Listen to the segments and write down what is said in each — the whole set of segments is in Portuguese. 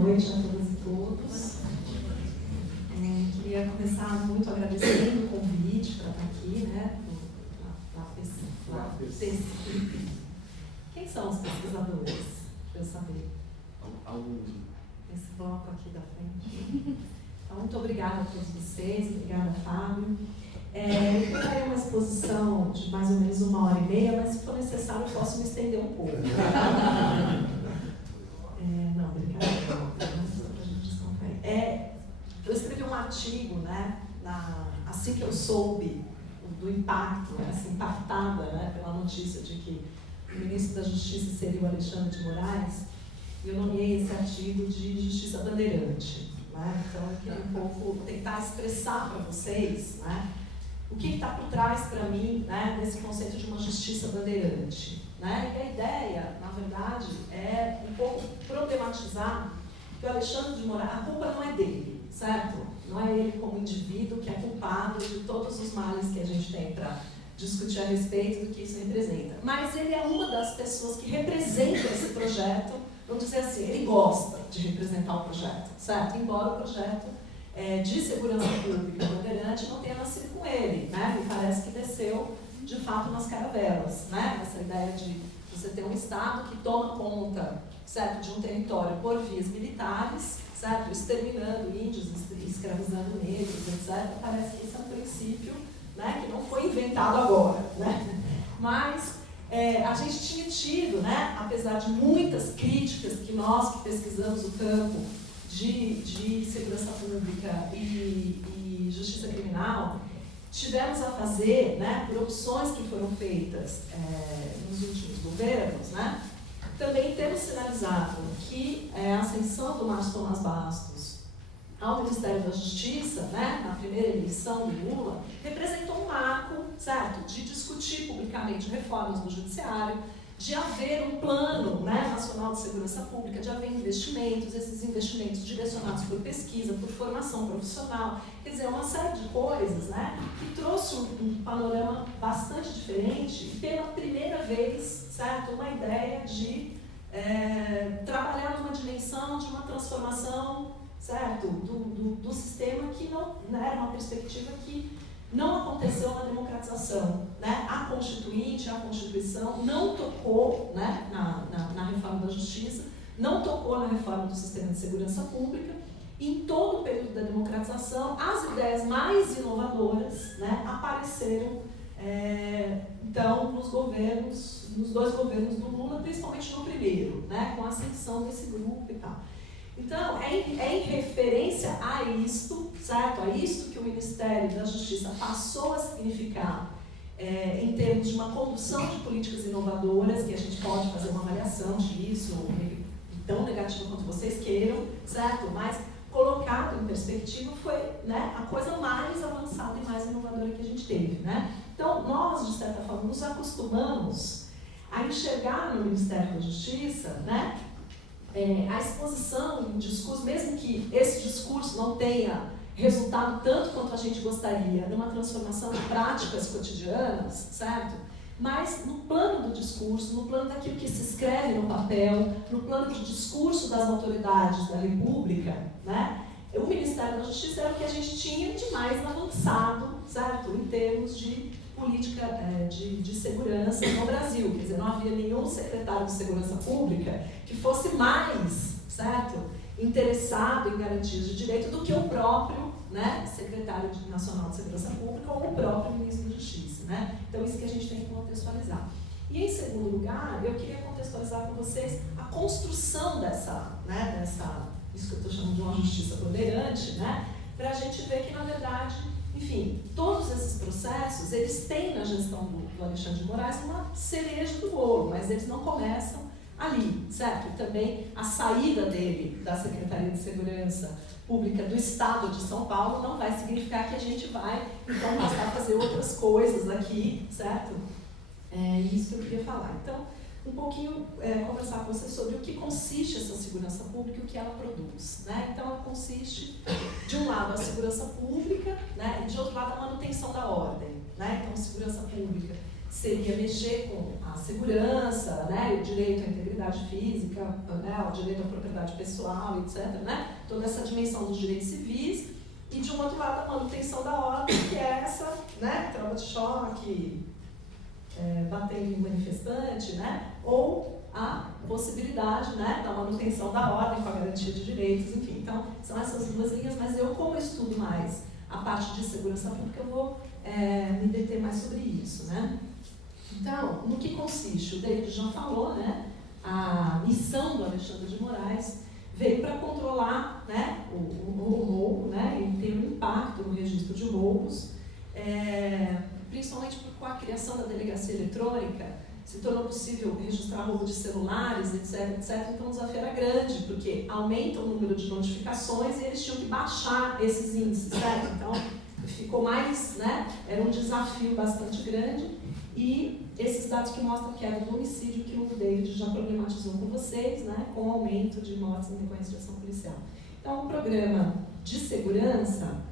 noite a todas e todos. Queria começar muito agradecendo o convite para estar aqui, né? Quem são os pesquisadores? Para eu saber. Alguns. Esse bloco aqui da frente. Então, muito obrigada a todos vocês, obrigada, Fábio. Eu farei uma exposição de mais ou menos 1h30, mas se for necessário eu posso me estender um pouco. Não, brincadeira. Eu escrevi um artigo, né, assim que eu soube do impacto, assim, impactada, né, pela notícia de que o ministro da Justiça seria o Alexandre de Moraes, e eu nomeei esse artigo de Justiça Bandeirante. Né? Então, eu queria um pouco tentar expressar para vocês, né, o que está por trás, para mim, né, desse conceito de uma justiça bandeirante. Né? E a ideia, na verdade, é um pouco problematizar que o Alexandre de Moraes, a culpa não é dele, certo? Não é ele como indivíduo que é culpado de todos os males que a gente tem para discutir a respeito do que isso representa. Mas ele é uma das pessoas que representa esse projeto, vamos dizer assim, ele gosta de representar o projeto, certo? Embora o projeto de segurança pública bandeirante não tenha nascido com ele, né? Me parece que desceu, de fato, nas caravelas, né? Essa ideia de você ter um Estado que toma conta, certo, de um território por vias militares, certo, exterminando índios, escravizando negros, etc. Parece que esse é um princípio, né, que não foi inventado agora, né? Mas a gente tinha tido, né, apesar de muitas críticas que nós que pesquisamos o campo de segurança pública e justiça criminal, tivemos a fazer, né, por opções que foram feitas nos últimos governos, né, também temos sinalizado que a ascensão do Márcio Tomás Bastos ao Ministério da Justiça, né, na primeira eleição do Lula, representou um marco, certo, de discutir publicamente reformas no Judiciário, de haver um plano, né, nacional de segurança pública, de haver investimentos, esses investimentos direcionados por pesquisa, por formação profissional, quer dizer, uma série de coisas, né, que trouxe um panorama bastante diferente e pela primeira vez, certo, uma ideia de trabalhar numa dimensão de uma transformação, certo, do sistema que não, né, era uma perspectiva que não aconteceu na democratização, né? A Constituinte, a Constituição não tocou, né, na reforma da Justiça, não tocou na reforma do sistema de segurança pública. Em todo o período da democratização, as ideias mais inovadoras, né, apareceram, então, nos dois governos do Lula, principalmente no primeiro, né, com a ascensão desse grupo e tal. Então, é em referência a isto, certo? A isto que o Ministério da Justiça passou a significar em termos de uma condução de políticas inovadoras, que a gente pode fazer uma avaliação disso, tão negativa quanto vocês queiram, certo? Mas colocado em perspectiva foi, né, a coisa mais avançada e mais inovadora que a gente teve, né? Então, nós, de certa forma, nos acostumamos a enxergar no Ministério da Justiça, né, a exposição em discurso, mesmo que esse discurso não tenha resultado tanto quanto a gente gostaria numa transformação de práticas cotidianas, certo? Mas no plano do discurso, no plano daquilo que se escreve no papel, no plano de discurso das autoridades da República, né? O Ministério da Justiça era o que a gente tinha de mais avançado, certo? Em termos de política de segurança no Brasil. Quer dizer, não havia nenhum secretário de segurança pública que fosse mais, certo, interessado em garantias de direito do que o próprio, né, secretário nacional de segurança pública ou o próprio ministro da Justiça, né? Então, isso que a gente tem que contextualizar. E, em segundo lugar, eu queria contextualizar com vocês a construção isso que eu estou chamando de uma justiça bandeirante, né, para a gente ver que, na verdade, enfim, todos esses processos, eles têm na gestão do Alexandre de Moraes uma cereja do bolo, mas eles não começam ali, certo? E também a saída dele da Secretaria de Segurança Pública do Estado de São Paulo não vai significar que a gente vai, então, passar a fazer outras coisas aqui, certo? É isso que eu queria falar. Então, um pouquinho conversar com você sobre o que consiste essa segurança pública e o que ela produz, né? Então, ela consiste, de um lado, a segurança pública, né, e de outro lado, a manutenção da ordem, né? Então, segurança pública seria mexer com a segurança, né, o direito à integridade física, né, o direito à propriedade pessoal, etc., né, toda essa dimensão dos direitos civis, e de um outro lado a manutenção da ordem, que é essa, né, tropa de choque, batendo em manifestante, né, ou a possibilidade, né, da manutenção da ordem com a garantia de direitos, enfim. Então, são essas duas linhas, mas eu, como eu estudo mais a parte de segurança pública, eu vou me deter mais sobre isso, né. Então, no que consiste? O David já falou, né, a missão do Alexandre de Moraes veio para controlar, né, o roubo, né, e ter um impacto no registro de roubos, principalmente com a criação da delegacia eletrônica, se tornou possível registrar roubo de celulares, etc, etc. Então o desafio era grande, porque aumenta o número de notificações e eles tinham que baixar esses índices, certo? Então ficou mais, né, era um desafio bastante grande. E esses dados que mostram a queda do homicídio, que o David já problematizou com vocês, né, com o aumento de mortes em decorrência de ação policial. Então, um programa de segurança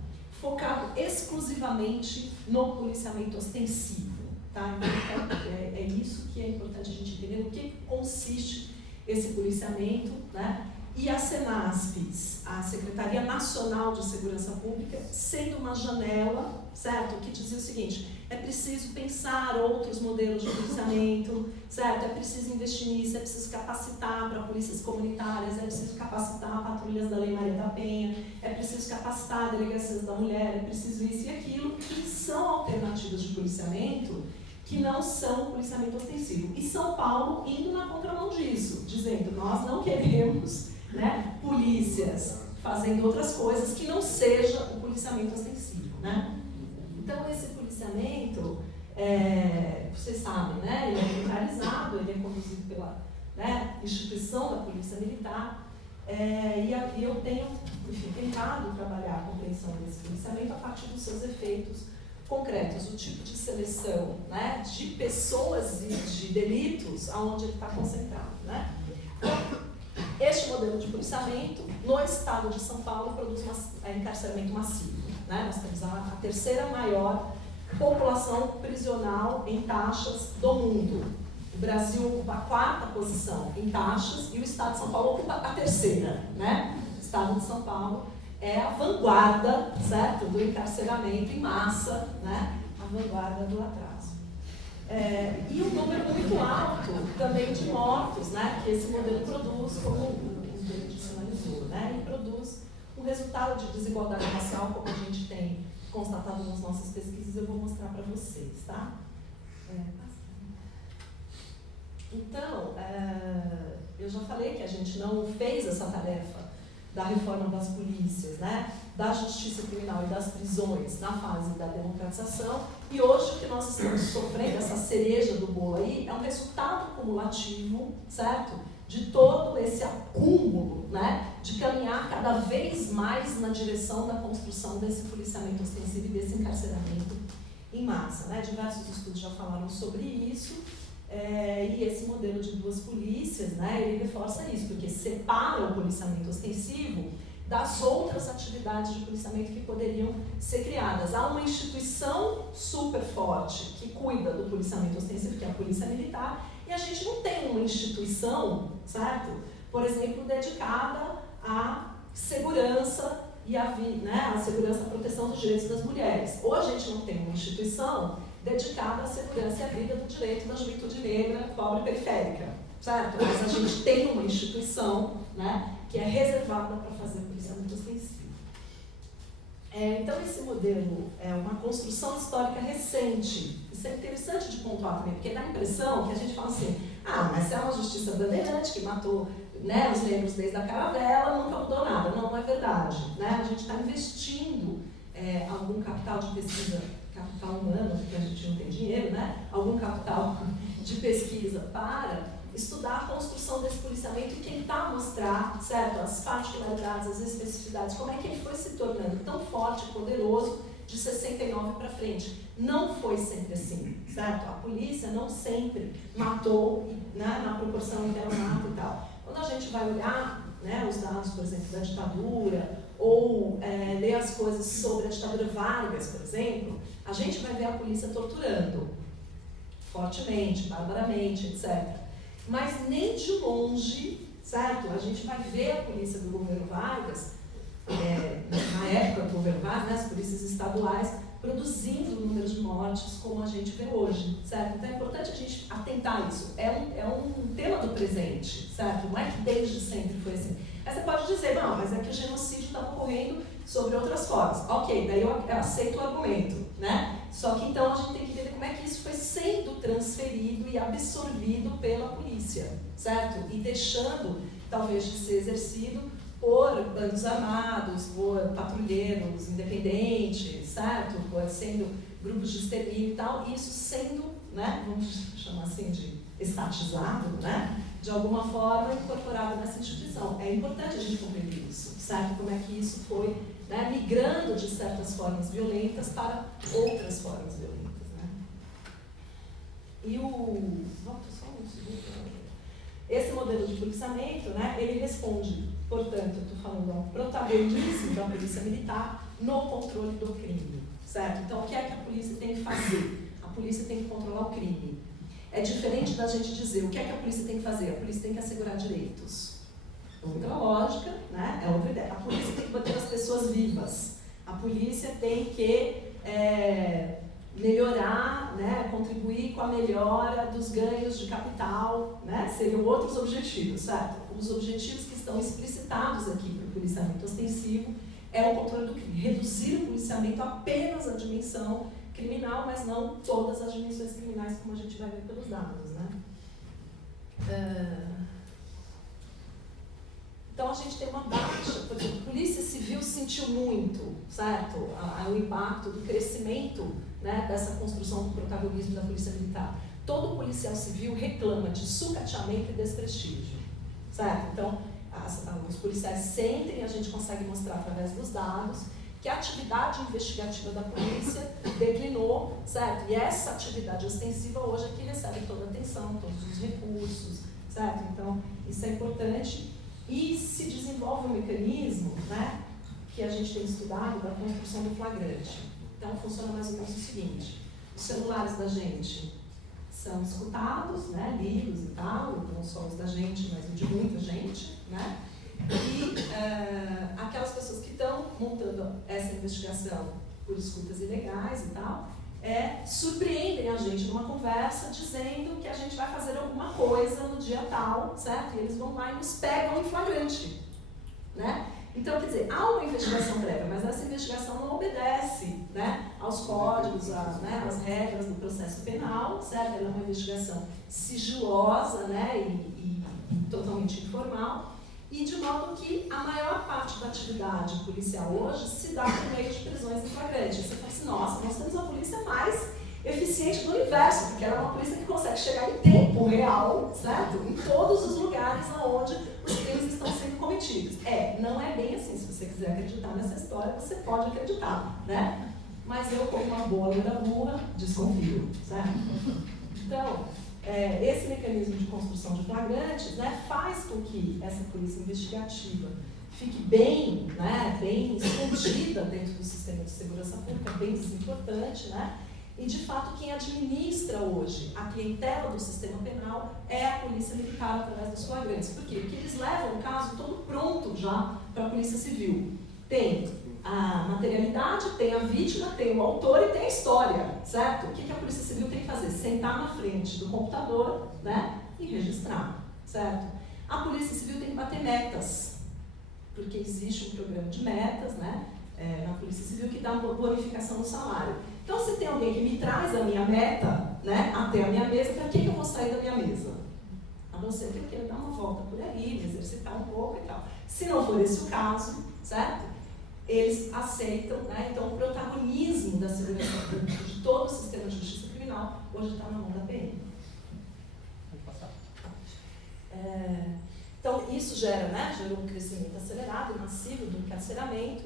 focado exclusivamente no policiamento ostensivo. Tá? Então, é isso que é importante a gente entender, no que consiste esse policiamento, né? E a Senaspes, a Secretaria Nacional de Segurança Pública, sendo uma janela, certo? Que dizia o seguinte: é preciso pensar outros modelos de policiamento, certo? É preciso investir nisso, é preciso capacitar para polícias comunitárias, é preciso capacitar patrulhas da Lei Maria da Penha, é preciso capacitar delegacias da mulher, é preciso isso e aquilo, que são alternativas de policiamento que não são policiamento ostensivo. E São Paulo indo na contramão disso, dizendo: nós não queremos, né, polícias fazendo outras coisas que não seja o policiamento ostensivo, né? Então, esse policiamento, vocês sabem, né, ele é militarizado, ele é conduzido pela, né, instituição da Polícia Militar, e eu tenho, enfim, tentado trabalhar a compreensão desse policiamento a partir dos seus efeitos concretos, o tipo de seleção, né, de pessoas e de delitos aonde ele está concentrado, né? Então, este modelo de policiamento, no estado de São Paulo, produz encarceramento massivo, né? Nós temos a terceira maior população prisional em taxas do mundo. O Brasil ocupa a quarta posição em taxas e o estado de São Paulo ocupa a terceira, né? O estado de São Paulo é a vanguarda, certo, do encarceramento em massa, né? A vanguarda do atraso. E um número muito alto também de mortos, né? Que esse modelo produz, como o David sinalizou, né? E produz um resultado de desigualdade racial, como a gente tem constatado nas nossas pesquisas, eu vou mostrar para vocês, tá? Então, eu já falei que a gente não fez essa tarefa da reforma das polícias, né, da justiça criminal e das prisões na fase da democratização, e hoje o que nós estamos sofrendo, essa cereja do bolo aí, é um resultado cumulativo, certo? De todo esse acúmulo, né, de caminhar cada vez mais na direção da construção desse policiamento ostensivo e desse encarceramento em massa, né? Diversos estudos já falaram sobre isso. E esse modelo de duas polícias, né, ele reforça isso, porque separa o policiamento ostensivo das outras atividades de policiamento que poderiam ser criadas. Há uma instituição super forte que cuida do policiamento ostensivo, que é a Polícia Militar, e a gente não tem uma instituição, certo? Por exemplo, dedicada à segurança e à segurança e à proteção dos direitos das mulheres. Ou a gente não tem uma instituição dedicada à segurança e à vida do direito da juventude negra, pobre e periférica, certo? Mas a gente tem uma instituição, né, que é reservada para fazer o policiamento ostensivo. Então, esse modelo é uma construção histórica recente. Isso é interessante de pontuar também, porque dá a impressão que a gente fala assim: mas é uma justiça bandeirante que matou, né, os negros desde a caravela, nunca mudou nada. Não, não é verdade, né? A gente está investindo algum capital de pesquisa, capital humano, porque a gente não tem dinheiro, né? Algum capital de pesquisa para estudar a construção desse policiamento e tentar mostrar, certo, as particularidades, as especificidades, como é que ele foi se tornando tão forte e poderoso de 69 para frente. Não foi sempre assim, certo? A polícia não sempre matou, né, na proporção em que ela mata e tal. Quando a gente vai olhar, né, os dados, por exemplo, da ditadura, ou ler as coisas sobre a ditadura Vargas, por exemplo, a gente vai ver a polícia torturando, fortemente, barbaramente, etc. Mas nem de longe, certo? A gente vai ver a polícia do governo Vargas, na época do governo Vargas, né, as polícias estaduais, produzindo números de mortes como a gente vê hoje, certo? Então é importante a gente atentar a isso. É um tema do presente, certo? Não é que desde sempre foi assim. Aí você pode dizer, não, mas é que o genocídio estava ocorrendo sobre outras formas. Ok, daí eu aceito o argumento, né? Só que então a gente tem que entender como é que isso foi sendo transferido e absorvido pela polícia, certo? E deixando, talvez, de ser exercido por bandos armados, por patrulheiros independentes, certo? Por sendo grupos de extermínio e tal, e isso sendo, né, vamos chamar assim de estatizado, né, de alguma forma incorporado nessa instituição. É importante a gente compreender isso, certo? Como é que isso foi, né, migrando de certas formas violentas para outras formas violentas, né? E volta só um segundo. Esse modelo de policiamento, né, ele responde, portanto, eu estou falando ao protagonismo da polícia militar no controle do crime, certo? Então, o que é que a polícia tem que fazer? A polícia tem que controlar o crime. É diferente da gente dizer o que é que a polícia tem que fazer. A polícia tem que assegurar direitos. Outra lógica, né? É outra ideia. A polícia tem que manter as pessoas vivas. A polícia tem que melhorar, né, contribuir com a melhora dos ganhos de capital, né, seriam outros objetivos, certo? Os objetivos que estão explicitados aqui para o policiamento ostensivo é o controle do crime, reduzir o policiamento apenas à dimensão criminal, mas não todas as dimensões criminais, como a gente vai ver pelos dados, né? Então a gente tem uma baixa, por exemplo, a Polícia Civil sentiu muito, certo? O impacto do crescimento, né, dessa construção do protagonismo da Polícia Militar. Todo policial civil reclama de sucateamento e desprestígio, certo? Então, os policiais sentem, a gente consegue mostrar através dos dados, que a atividade investigativa da polícia declinou, certo? E essa atividade ostensiva hoje é que recebe toda a atenção, todos os recursos, certo? Então, isso é importante. E se desenvolve um mecanismo, né, que a gente tem estudado da construção do flagrante. Então, funciona mais ou menos o seguinte: os celulares da gente são escutados, né, lidos e tal, não só os da gente, mas os de muita gente, né? E aquelas pessoas que estão montando essa investigação por escutas ilegais e tal, surpreendem a gente numa conversa dizendo que a gente vai fazer alguma coisa no dia tal, certo? E eles vão lá e nos pegam em flagrante, né? Então, quer dizer, há uma investigação prévia, mas essa investigação não obedece, né, aos códigos, às regras do processo penal, certo? Ela é uma investigação sigilosa, né, e totalmente informal, e de modo que a maior parte da atividade policial hoje se dá por meio de prisões em flagrante. Você fala assim, nossa, nós temos a polícia mais eficiente do universo, porque ela é uma polícia que consegue chegar em tempo real, certo? Em todos os lugares onde os crimes estão sendo cometidos. Não é bem assim. Se você quiser acreditar nessa história, você pode acreditar, né? Mas eu, como uma boa lenda burra, desconfio, certo? Então, esse mecanismo de construção de flagrantes, né, faz com que essa polícia investigativa fique bem, né, bem escondida dentro do sistema de segurança pública, bem desimportante, né? E, de fato, quem administra hoje a clientela do sistema penal é a Polícia Militar através dos flagrantes. Por quê? Porque eles levam o caso todo pronto já para a Polícia Civil. Tem a materialidade, tem a vítima, tem o autor e tem a história, certo? O que a Polícia Civil tem que fazer? Sentar na frente do computador, né, e registrar, certo? A Polícia Civil tem que bater metas, porque existe um programa de metas, né, na Polícia Civil que dá uma bonificação no salário. Então, se tem alguém que me traz a minha meta, né, até a minha mesa, para que eu vou sair da minha mesa? A não ser que eu queira dar uma volta por ali, me exercitar um pouco e tal. Se não for esse o caso, certo? Eles aceitam, né? Então, o protagonismo da segurança pública de todo o sistema de justiça criminal hoje está na mão da PM. Pode passar. Então, isso gerou um crescimento acelerado e massivo do encarceramento,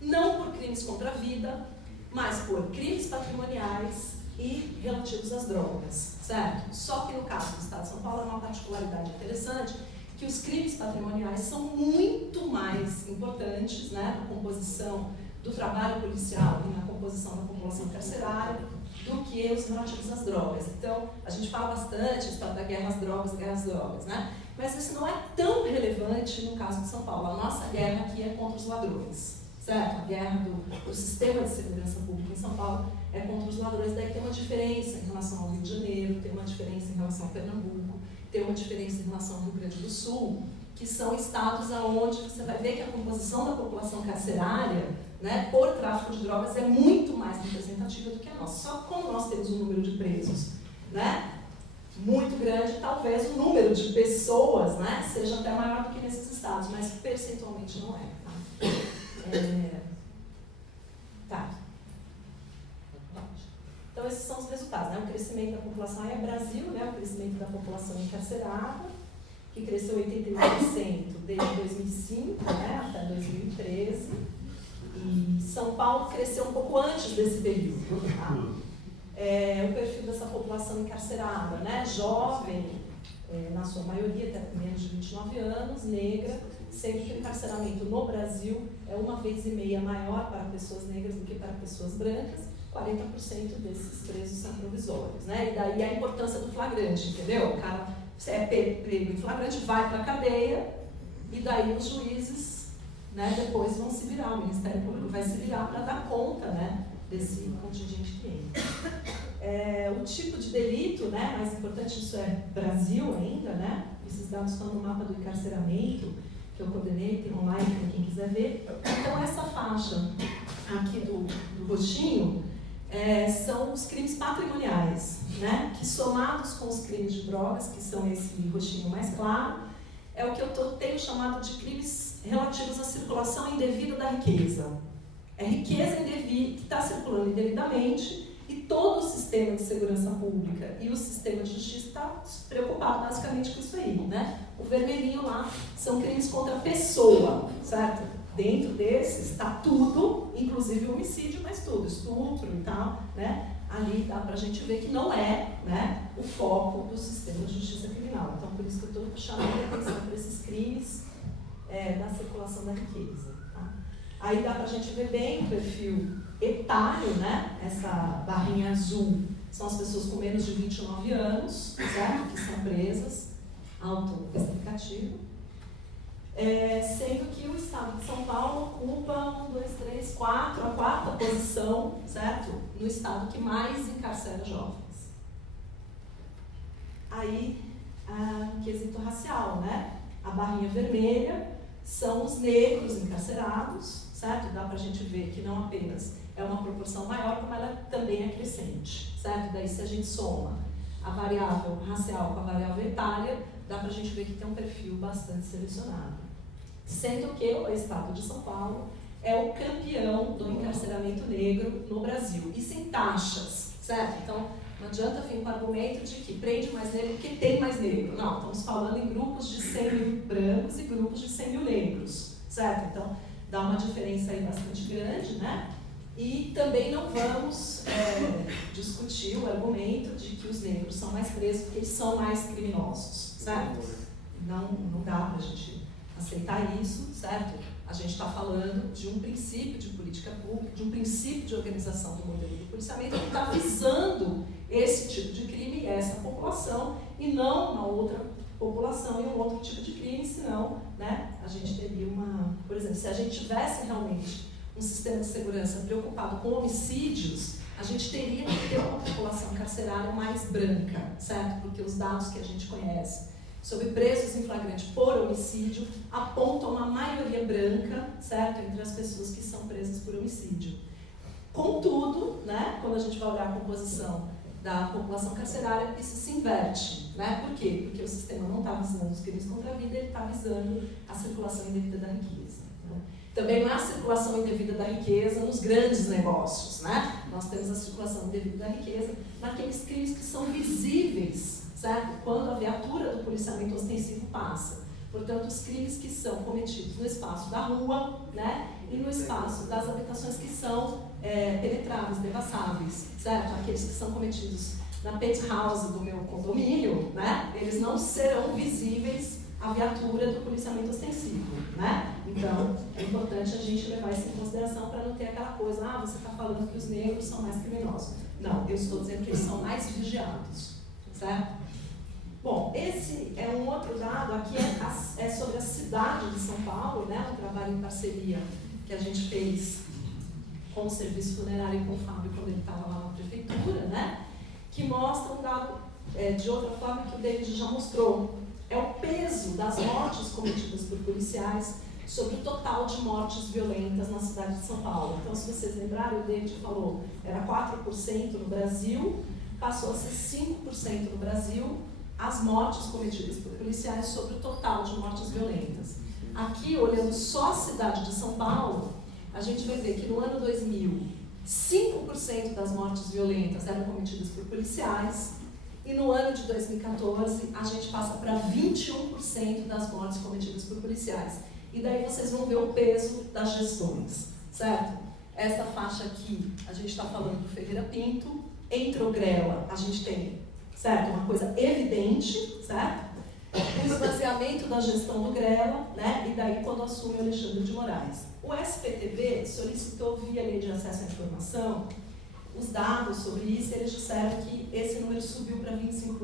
não por crimes contra a vida, mas por crimes patrimoniais e relativos às drogas, certo? Só que no caso do Estado de São Paulo, há uma particularidade interessante, que os crimes patrimoniais são muito mais importantes, né, na composição do trabalho policial e na composição da população carcerária do que os relativos às drogas. Então, a gente fala bastante da guerra às drogas, né? Mas isso não é tão relevante no caso de São Paulo. A nossa guerra aqui é contra os ladrões, certo? A guerra do sistema de segurança pública em São Paulo é contra os ladrões. Daí tem uma diferença em relação ao Rio de Janeiro, tem uma diferença em relação ao Pernambuco, tem uma diferença em relação ao Rio Grande do Sul, que são estados onde você vai ver que a composição da população carcerária, né, por tráfico de drogas é muito mais representativa do que a nossa. Só que como nós temos um número de presos, né, muito grande, talvez o número de pessoas, né, seja até maior do que nesses estados, mas percentualmente não é. Tá? Então esses são os resultados, né? O crescimento da população é Brasil, né, o crescimento da população encarcerada, que cresceu 81% desde 2005, né, até 2013. E São Paulo cresceu um pouco antes desse período. Tá? O perfil dessa população encarcerada, né, jovem, na sua maioria, até menos de 29 anos, negra, sendo que o encarceramento no Brasil é 1,5 vezes maior para pessoas negras do que para pessoas brancas. 40% desses presos são provisórios, né? E daí a importância do flagrante, entendeu? O cara é pego em flagrante, vai para a cadeia, e daí os juízes, né, depois vão se virar, o Ministério Público vai se virar para dar conta, né, desse contingente que entra. O tipo de delito, né, mais importante, isso é Brasil ainda, né? Esses dados estão no mapa do encarceramento, que eu coordenei, tem online para quem quiser ver. Então essa faixa aqui do roxinho, são os crimes patrimoniais, né? Que somados com os crimes de drogas, que são esse roxinho mais claro, é o que eu tenho chamado de crimes relativos à circulação indevida da riqueza. É riqueza indevida que está circulando indevidamente e todo o sistema de segurança pública e o sistema de justiça está preocupado basicamente com isso aí, né? O vermelhinho lá são crimes contra a pessoa, certo? Dentro desses está tudo, inclusive o homicídio, mas tudo, estupro e tal, né? Ali dá para a gente ver que não é, né, o foco do sistema de justiça criminal. Então, por isso que eu estou chamando a atenção para esses crimes da circulação da riqueza. Tá? Aí dá para a gente ver bem o perfil etário, né? Essa barrinha azul são as pessoas com menos de 29 anos, certo? Que são presas, autoexplicativo. Sendo que o estado de São Paulo ocupa a quarta posição, certo? No estado que mais encarcera jovens. Aí, quesito racial, né? A barrinha vermelha são os negros encarcerados, certo? Dá pra gente ver que não apenas é uma proporção maior, como ela também é crescente, certo? Daí, se a gente soma a variável racial com a variável etária, dá pra gente ver que tem um perfil bastante selecionado. Sendo que o estado de São Paulo é o campeão do encarceramento negro no Brasil. Isso em taxas, certo? Então, não adianta vir com o argumento de que prende mais negro porque tem mais negro. Não, estamos falando em grupos de 100 mil brancos e grupos de 100 mil negros, certo? Então, dá uma diferença aí bastante grande, né? E também não vamos discutir o argumento de que os negros são mais presos porque eles são mais criminosos, certo? Não dá para a gente aceitar isso, certo? A gente está falando de um princípio de política pública, de um princípio de organização do modelo do policiamento que está visando esse tipo de crime e essa população, e não uma outra população e um outro tipo de crime, senão, né, a gente teria por exemplo, se a gente tivesse realmente um sistema de segurança preocupado com homicídios, a gente teria que ter uma população carcerária mais branca, certo? Porque os dados que a gente conhece sobre presos em flagrante por homicídio apontam uma maioria branca, certo? Entre as pessoas que são presas por homicídio. Contudo, né, quando a gente vai olhar a composição da população carcerária, isso se inverte, né? Por quê? Porque o sistema não está visando os crimes contra a vida, ele está visando a circulação indevida da riqueza. Né? Também não há circulação indevida da riqueza nos grandes negócios, né? Nós temos a circulação indevida da riqueza naqueles crimes que são visíveis, certo? Quando a viatura do policiamento ostensivo passa. Portanto, os crimes que são cometidos no espaço da rua, né, e no espaço das habitações que são penetráveis, devassáveis, certo? Aqueles que são cometidos na penthouse do meu condomínio, né, eles não serão visíveis à viatura do policiamento ostensivo, né? Então, é importante a gente levar isso em consideração para não ter aquela coisa, você está falando que os negros são mais criminosos. Não, eu estou dizendo que eles são mais vigiados, certo? Bom, esse é um outro dado, aqui é sobre a cidade de São Paulo, né, um trabalho em parceria que a gente fez com o Serviço Funerário e com o Fábio quando ele estava lá na prefeitura, né, que mostra um dado de outra forma que o David já mostrou. É o peso das mortes cometidas por policiais sobre o total de mortes violentas na cidade de São Paulo. Então, se vocês lembrarem, o David falou, era 4% no Brasil, passou a ser 5% no Brasil, as mortes cometidas por policiais sobre o total de mortes violentas. Aqui, olhando só a cidade de São Paulo, a gente vai ver que no ano 2000, 5% das mortes violentas eram cometidas por policiais, e no ano de 2014, a gente passa para 21% das mortes cometidas por policiais. E daí vocês vão ver o peso das gestões, certo? Essa faixa aqui, a gente está falando do Ferreira Pinto, entre o Grela, a gente tem, certo? Uma coisa evidente, certo? O esvaziamento da gestão do Grela, né? E daí quando assume o Alexandre de Moraes. O SPTV solicitou via Lei de Acesso à Informação os dados sobre isso, e eles disseram que esse número subiu para 25%,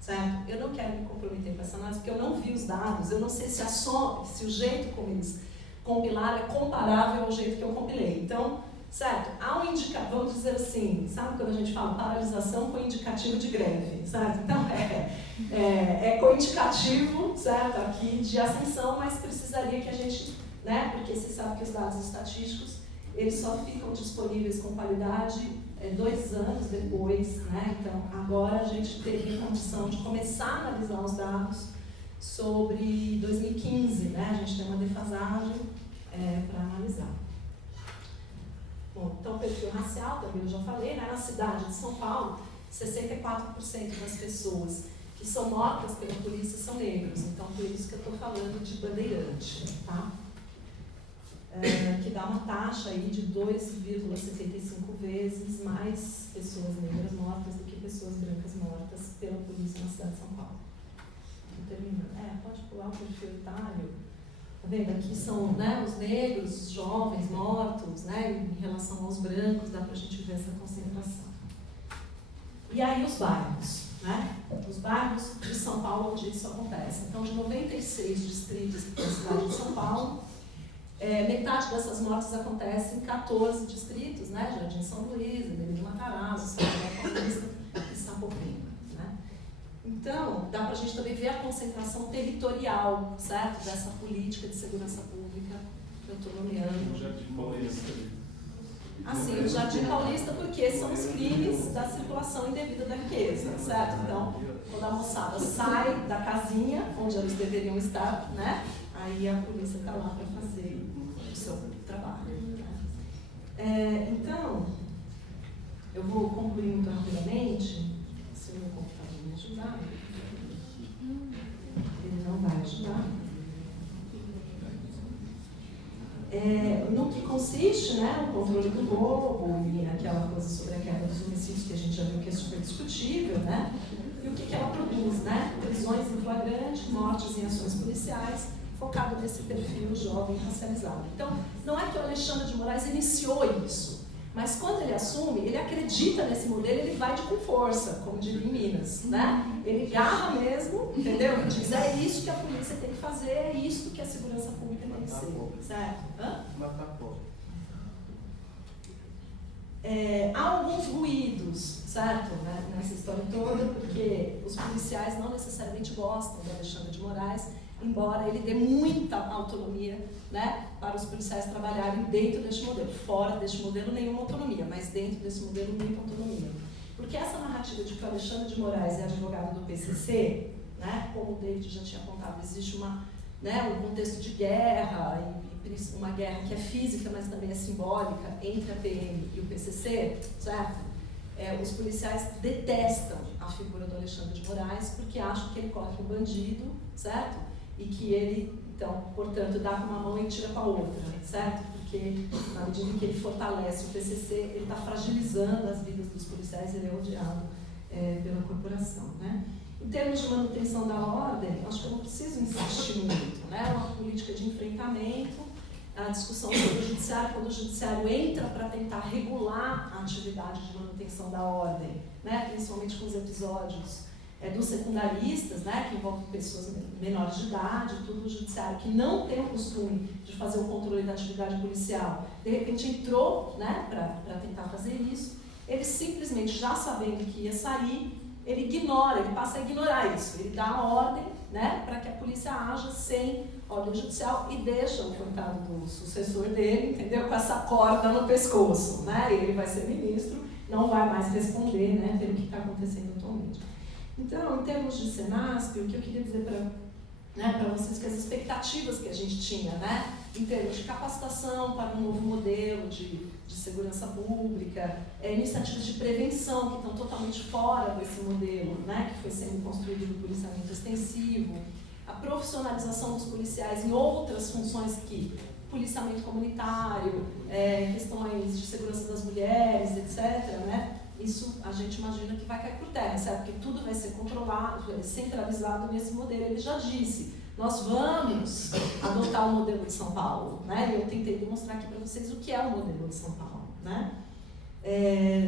certo? Eu não quero me comprometer com essa análise, porque eu não vi os dados, eu não sei se se o jeito como eles compilaram é comparável ao jeito que eu compilei. Então, certo? Há um indicativo, vamos dizer assim, sabe quando a gente fala paralisação com indicativo de greve, certo? Então, é com indicativo, certo? Aqui de ascensão, mas precisaria que a gente, né? Porque você sabe que os dados estatísticos, eles só ficam disponíveis com qualidade 2 anos depois, né? Então, agora a gente teria condição de começar a analisar os dados sobre 2015, né? A gente tem uma defasagem para analisar. Bom, então, perfil racial, também eu já falei, né? Na cidade de São Paulo, 64% das pessoas que são mortas pela polícia são negros. Então, por isso que eu estou falando de bandeirante, tá? Que dá uma taxa aí de 2,65 vezes mais pessoas negras mortas do que pessoas brancas mortas pela polícia na cidade de São Paulo. Terminando. Pode pular o perfil etário. Tá vendo? Aqui são, né, os negros, os jovens mortos, né, em relação aos brancos, dá pra gente ver essa concentração. E aí os bairros, né? Os bairros de São Paulo onde isso acontece. Então, de 96 distritos da cidade de São Paulo, metade dessas mortes acontecem em 14 distritos, né? Jardim São Luís, Avenida Matarazzo, São Paulo Paulista e Sapopemba, né? Então, dá para a gente também ver a concentração territorial, certo? Dessa política de segurança pública que eu estou nomeando. O Jardim Paulista. Assim, o Jardim Paulista, porque são os crimes da circulação indevida da riqueza, certo? Então, quando a moçada sai da casinha, onde eles deveriam estar, né? Aí a polícia está lá para fazer o seu trabalho. Né? Então, eu vou concluir muito rapidamente, se o meu computador me ajudar. Ele não vai ajudar. No que consiste, né, o controle do roubo e aquela coisa sobre a queda dos homicídios que a gente já viu que é super discutível, né? E o que ela produz, né? Prisões em flagrante, mortes em ações policiais, focado nesse perfil jovem racializado. Então, não é que o Alexandre de Moraes iniciou isso, mas quando ele assume, ele acredita nesse modelo, ele vai com força, como diria em Minas, né? Ele garra mesmo, entendeu? Ele diz, é isso que a polícia tem que fazer, é isso que a segurança pública tem que ser, certo? Há alguns ruídos, certo? Né? Nessa história toda, porque os policiais não necessariamente gostam do Alexandre de Moraes, embora ele dê muita autonomia, né, para os policiais trabalharem dentro deste modelo. Fora deste modelo, nenhuma autonomia, mas dentro desse modelo, muita autonomia. Porque essa narrativa de que o Alexandre de Moraes é advogado do PCC, né, como o David já tinha contado, existe um contexto de guerra, e uma guerra que é física, mas também é simbólica, entre a PM e o PCC, certo? Os policiais detestam a figura do Alexandre de Moraes porque acham que ele corre um bandido, certo? E que ele, então, portanto, dá com uma mão e tira com a outra, certo? Porque, na medida que ele fortalece o PCC, ele está fragilizando as vidas dos policiais, ele é odiado pela corporação, né? Em termos de manutenção da ordem, acho que eu não preciso insistir muito, né? É uma política de enfrentamento, a discussão sobre o judiciário, quando o judiciário entra para tentar regular a atividade de manutenção da ordem, né, principalmente com os episódios dos secundaristas, né, que envolvem pessoas menores de idade, tudo o judiciário que não tem o costume de fazer o controle da atividade policial, de repente entrou, né, para tentar fazer isso. Ele simplesmente, já sabendo que ia sair, ele ignora, ele passa a ignorar isso, ele dá a ordem, né, para que a polícia haja sem ordem judicial e deixa o coitado do sucessor dele, entendeu, com essa corda no pescoço, né, ele vai ser ministro, não vai mais responder, né, pelo que está acontecendo atualmente. Então, em termos de Senasp, o que eu queria dizer para vocês, que as expectativas que a gente tinha, né, em termos de capacitação para um novo modelo de segurança pública, iniciativas de prevenção que estão totalmente fora desse modelo, né, que foi sendo construído no policiamento extensivo, a profissionalização dos policiais em outras funções que policiamento comunitário, questões de segurança das mulheres, etc., né, isso a gente imagina que vai cair por terra, certo? Porque tudo vai ser controlado, centralizado nesse modelo. Ele já disse, nós vamos adotar o modelo de São Paulo, né? E eu tentei demonstrar aqui para vocês o que é o modelo de São Paulo, né?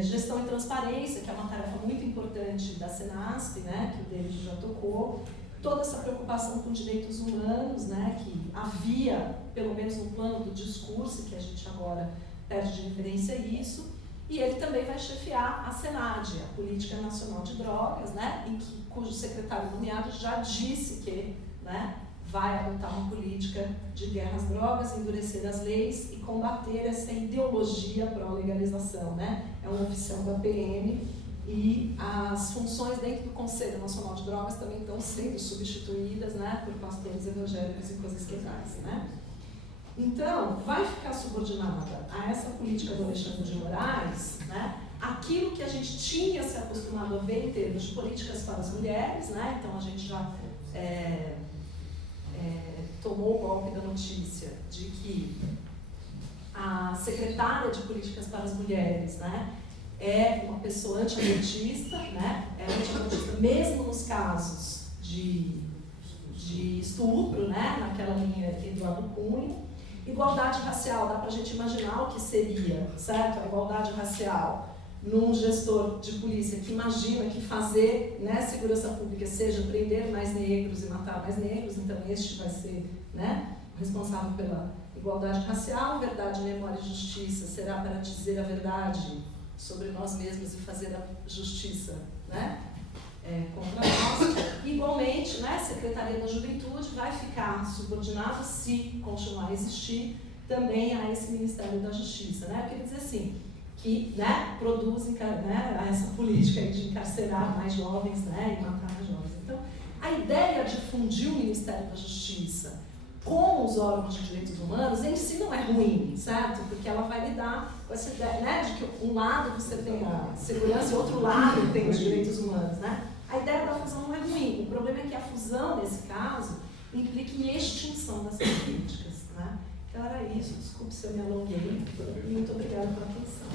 Gestão e transparência, que é uma tarefa muito importante da Senasp, né? Que o David já tocou. Toda essa preocupação com direitos humanos, né? Que havia, pelo menos no plano do discurso, que a gente agora perde de referência isso. E ele também vai chefiar a SENAD, a Política Nacional de Drogas, né, cujo secretário nomeado já disse que, né, vai adotar uma política de guerra às drogas, endurecer as leis e combater essa ideologia pró-legalização. Né? É uma oficial da PM e as funções dentro do Conselho Nacional de Drogas também estão sendo substituídas, né, por pastores evangélicos e coisas que tais, né? Então, vai ficar subordinada a essa política do Alexandre de Moraes, né, aquilo que a gente tinha se acostumado a ver em termos de políticas para as mulheres, né, então a gente já tomou o golpe da notícia de que a secretária de políticas para as mulheres, né, é uma pessoa antiabortista, né, é antiabortista mesmo nos casos de estupro, né, naquela linha Eduardo Cunha. Igualdade racial, dá para a gente imaginar o que seria, certo? A igualdade racial num gestor de polícia que imagina que fazer, né, segurança pública seja prender mais negros e matar mais negros, então este vai ser, né, responsável pela igualdade racial. Verdade, memória e justiça será para dizer a verdade sobre nós mesmos e fazer a justiça, né, contra nós. Igualmente, né, Secretaria da Juventude vai ficar subordinado, se continuar a existir, também a esse Ministério da Justiça. Né? Eu queria dizer assim, que, né, produz, né, essa política aí de encarcerar mais jovens, né, e matar mais jovens. Então, a ideia de fundir o Ministério da Justiça com os órgãos de direitos humanos em si não é ruim, certo? Porque ela vai lidar com essa ideia, né, de que um lado você tem a segurança e o outro lado tem os direitos humanos, né? A ideia da fusão não é ruim, o problema é que a fusão, nesse caso, implica em extinção dessas políticas, né? Então era isso, desculpe se eu me alonguei, muito obrigada pela atenção.